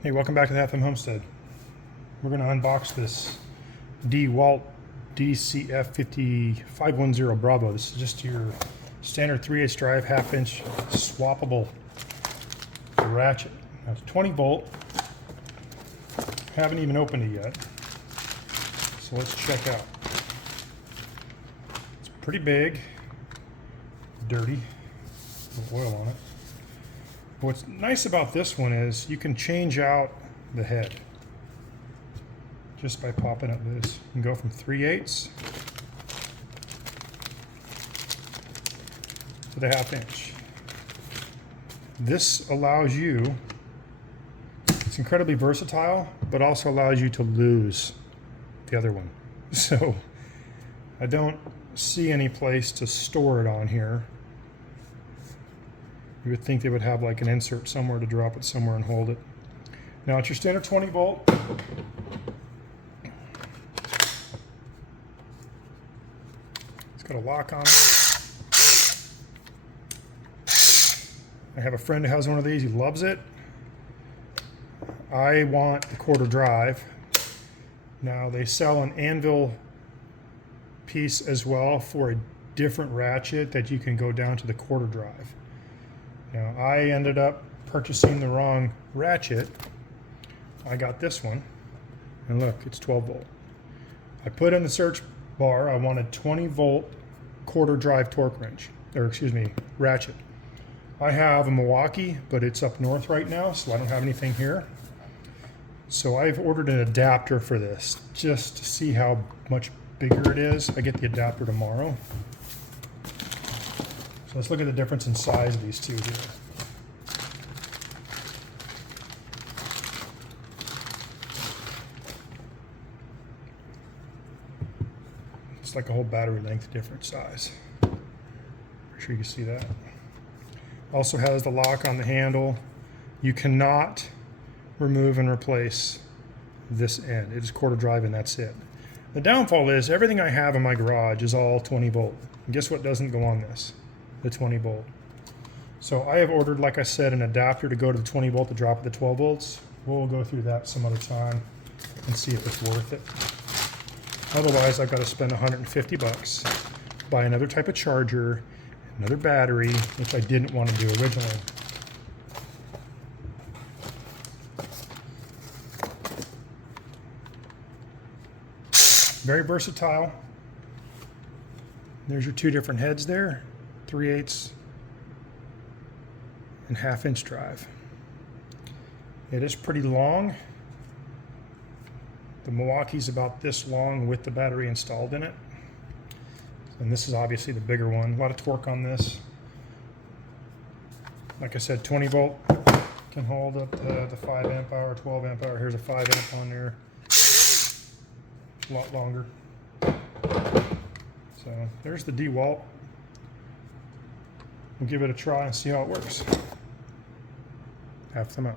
Hey, welcome back to the FM Homestead. We're going to unbox this DeWalt DCF510 Bravo. This is just your standard 3/8 drive, half-inch swappable ratchet. Now it's 20 volt. Haven't even opened it yet. So let's check out. It's pretty big, dirty, with oil on it. What's nice about this one is you can change out the head just by popping it loose. You can go from 3/8 to the half-inch. This allows you, it's incredibly versatile, but also allows you to lose the other one. So I don't see any place to store it on here. You would think they would have like an insert somewhere to drop it somewhere and hold it. Now it's your standard 20 volt. It's got a lock on it. I have a friend who has one of these. He loves it. I want the quarter drive. Now they sell an anvil piece as well for a different ratchet that you can go down to the quarter drive. Now I ended up purchasing the wrong ratchet. I got this one, and look, it's 12 volt. I put in the search bar, I wanted 20 volt quarter drive torque wrench, or excuse me, ratchet. I have a Milwaukee, but it's up north right now, so I don't have anything here. So I've ordered an adapter for this, just to see how much bigger it is. I get the adapter tomorrow. So let's look at the difference in size of these two here. It's like a whole battery length different size. Pretty sure you can see that. Also has the lock on the handle. You cannot remove and replace this end. It is quarter drive and that's it. The downfall is everything I have in my garage is all 20 volt. And guess what doesn't go on this? The 20 volt. So I have ordered, like I said, an adapter to go to the 20 volt to drop at the 12 volts. We'll go through that some other time and see if it's worth it. Otherwise, I've got to spend 150 bucks, buy another type of charger, another battery, which I didn't want to do originally. Very versatile. There's your two different heads there. 3/8 and half-inch drive. It is pretty long. The Milwaukee's about this long with the battery installed in it. And this is obviously the bigger one. A lot of torque on this. Like I said, 20 volt can hold up the 5 amp hour, 12 amp hour. Here's a 5 amp on there. A lot longer. So there's the DeWalt. We'll give it a try and see how it works. Half them out.